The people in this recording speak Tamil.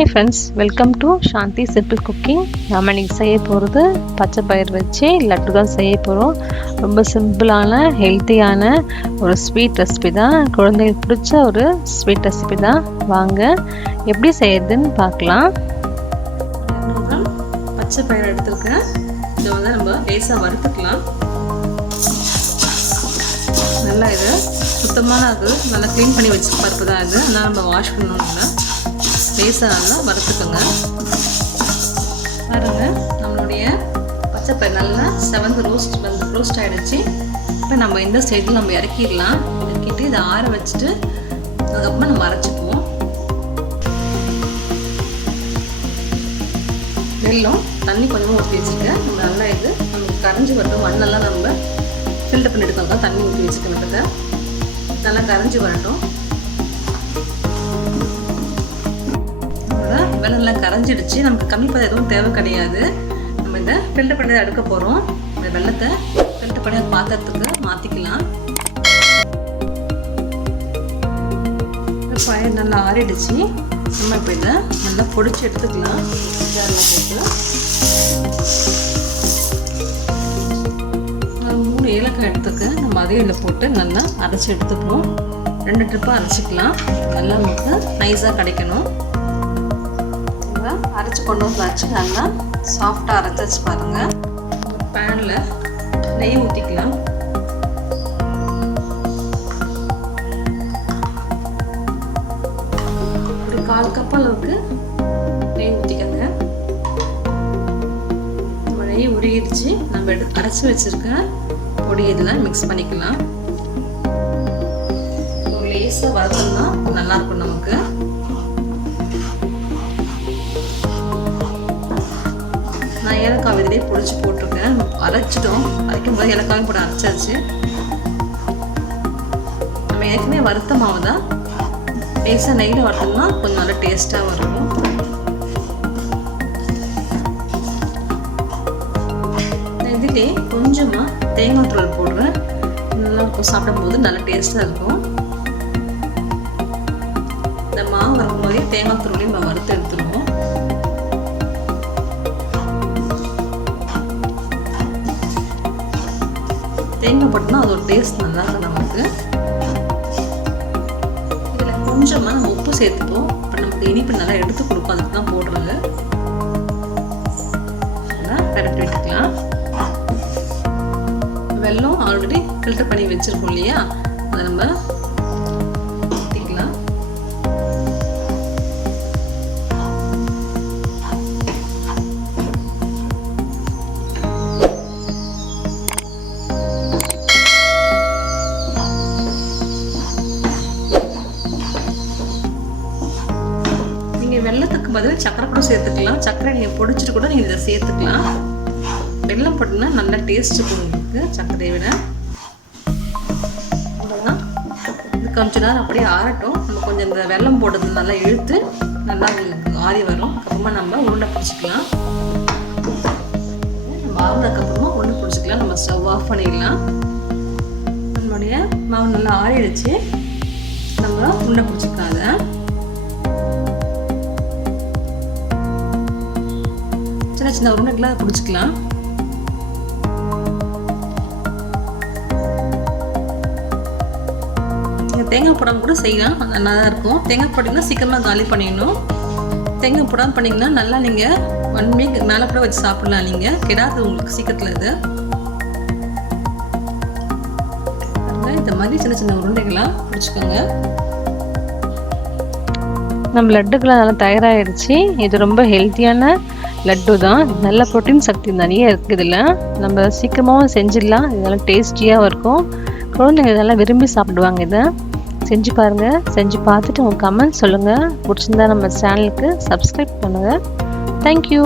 Hi friends, welcome to Shanti Simple Cooking. நாம இன்னைக்கு செய்ய போகிறது பச்சை பயிர் வச்சு லட்டு தான் செய்ய போகிறோம். ரொம்ப சிம்பிளான ஹெல்த்தியான ஒரு ஸ்வீட் ரெசிபி தான். குழந்தைகளுக்கு பிடிச்ச ஒரு ஸ்வீட் ரெசிபி தான். வாங்க எப்படி செய்யறதுன்னு பார்க்கலாம். பச்சை பயிர் எடுத்துருக்கேன். இதை வந்து நம்ம லேசாக வறுத்துக்கலாம். நல்லா இது சுத்தமான அது நல்லா க்ளீன் பண்ணி வச்சு பருப்பு தான் இது. அதனால் நம்ம வாஷ் பண்ணணும்னா லேசாக நல்லா வறுத்துக்கோங்க. பாருங்கள், நம்மளுடைய பச்சை பயிர் நல்லா செவந்து ரோஸ்ட் ஆகிடுச்சு. இப்போ நம்ம இந்த ஸ்டேஜில் நம்ம இறக்கிடலாம். இறக்கிட்டு இதை ஆற வச்சுட்டு அதுக்கப்புறமா நம்ம அரைச்சிக்குவோம். வெல்லம் தண்ணி கொஞ்சமாக ஊற்றி வச்சுருக்கேன். நம்ம நல்லா இது நமக்கு கரைஞ்சி வரட்டும். மண்ணெல்லாம் நம்ம ஃபில்டர் பண்ணி எடுக்கலாம். தண்ணி ஊற்றி வச்சுக்கணும். நல்லா கரைஞ்சி வரட்டும். வெள்ளம்லாம் கரைஞ்சிடுச்சு. நமக்கு கம்மி பதம் எதுவும் தேவை கிடையாது. நம்ம இதை ஃபில்டர் பண்ணி எடுக்க போகிறோம். இந்த வெள்ளத்தை ஃபில்டர் பண்ணி பாத்திரத்துக்கு மாற்றிக்கலாம். பயிர் நல்லா ஆறிடுச்சு. நம்ம இப்போ இதை நல்லா பொடிச்சு எடுத்துக்கலாம். ஜாரில் போட்டு 3 ஏலக்காய் எடுத்துக்க நம்ம அதே இதில் போட்டு நல்லா அரைச்சி எடுத்துக்கிறோம். 2 ட்ரிப்பாக அரைச்சிக்கலாம். நல்லா நமக்கு நைஸாக கிடைக்கணும். அரைச்சி கொண்டு வச்சு நல்லா சாஃப்டாக அரைச்சி வச்சு பாருங்கள். ஒரு பேனில் நெய் ஊற்றிக்கலாம். ஒரு 1/4 கப் அளவுக்கு நெய் ஊற்றிக்கங்க. நெய் உருகிடுச்சு. நம்ம அரைச்சி வச்சுருக்க பொடி இதெல்லாம் மிக்ஸ் பண்ணிக்கலாம். ஒரு லேசாக வறுத்தோம்னா நல்லாயிருக்கும் நமக்கு. நான் ஏலக்காய் இதிலே பொடிச்சு போட்டிருக்கேன். அரைச்சிட்டோம். அரைக்கும் போது ஏலக்காயும் போட்டு அரைச்சாச்சு. நம்ம ஏற்கனவே வறுத்த மாவு தான். லேசாக நெய்யில் வறுத்தோம்னா கொஞ்சம் நல்லா டேஸ்ட்டாக வரும். இதிலே கொஞ்சமாக தேங்காய் தூள் போடுறேன். நல்லா இருக்கும். சாப்பிடும்போது நல்லா டேஸ்ட்டாக இருக்கும். இந்த மாவு வரும் போதே தேங்காய் தூளையும் நம்ம வறுத்து எடுத்துருவோம். தேங்காய் போட்டோம்னா அதோட டேஸ்ட் நல்லா இருக்கும் நமக்கு. இதில் கொஞ்சமாக நம்ம உப்பு சேர்த்துப்போம். இப்போ நமக்கு இனிப்பு நல்லா எடுத்து கொடுக்கும். அதுக்கு தான் போடுறது. நல்லா கரெக்ட் விட்டுக்கலாம். வெல்லம் ஆல்ரெடி ஃபில்டர் பண்ணி வச்சுருக்கோம் இல்லையா, அதை நம்ம ஊற்றிக்கலாம். வெள்ளத்துக்கு பதில் சக்கரை கூட சேர்த்துக்கலாம். சக்கரை நீங்கள் பொடிச்சிட்டு கூட நீங்கள் இதை சேர்த்துக்கலாம். வெல்லம் போட்டோம்னா நல்லா டேஸ்ட் இருக்கும் உங்களுக்கு சர்க்கரையை விட. அவ்வளோதான். இது கொஞ்ச நேரம் அப்படியே ஆறட்டும். நம்ம கொஞ்சம் இந்த வெல்லம் போடுறது நல்லா இழுத்து நல்லா ஆறி வரும். அப்புறமா நம்ம உருண்டை பிடிச்சிக்கலாம். நம்ம ஆறுனதுக்கப்புறமா உருண்டை பிடிச்சிக்கலாம். நம்ம ஸ்டவ் ஆஃப் பண்ணிடலாம். நம்மளுடைய மாவு நல்லா ஆறிடுச்சு. நம்ம உருண்டை பிடிச்சிக்கலாம். அதை சின்ன சின்ன உருண்டைகளாக பிடிச்சிக்கலாம். நீங்கள் தேங்காய் போடாமல் கூட செய்யலாம். நல்லா தான் இருக்கும். தேங்காய் போட்டிங்கன்னா சீக்கிரமாக காலி பண்ணிடணும். தேங்காய் போடாமல் பண்ணிங்கன்னா நல்லா நீங்கள் 1 வீக் மேலே கூட வச்சு சாப்பிடலாம். நீங்கள் கெடாது உங்களுக்கு சீக்கிரத்தில். இது இந்த மாதிரி சின்ன சின்ன உருண்டைகளாக பிடிச்சிக்கோங்க. நம்ம லட்டுக்கெல்லாம் நல்லா தயாராகிடுச்சு. இது ரொம்ப ஹெல்த்தியான லட்டு தான். நல்ல ப்ரோட்டீன் சக்தி நிறைய இருக்குது இதில். நம்ம சீக்கிரமாகவும் செஞ்சிடலாம். இதெல்லாம் டேஸ்டியாகவும் இருக்கும். குழந்தைங்க இதெல்லாம் விரும்பி சாப்பிடுவாங்க. இதை செஞ்சு பாருங்கள். செஞ்சு பார்த்துட்டு உங்கள் கமெண்ட் சொல்லுங்கள். பிடிச்சிருந்தா நம்ம சேனலுக்கு சப்ஸ்கிரைப் பண்ணுங்கள். தேங்க்யூ.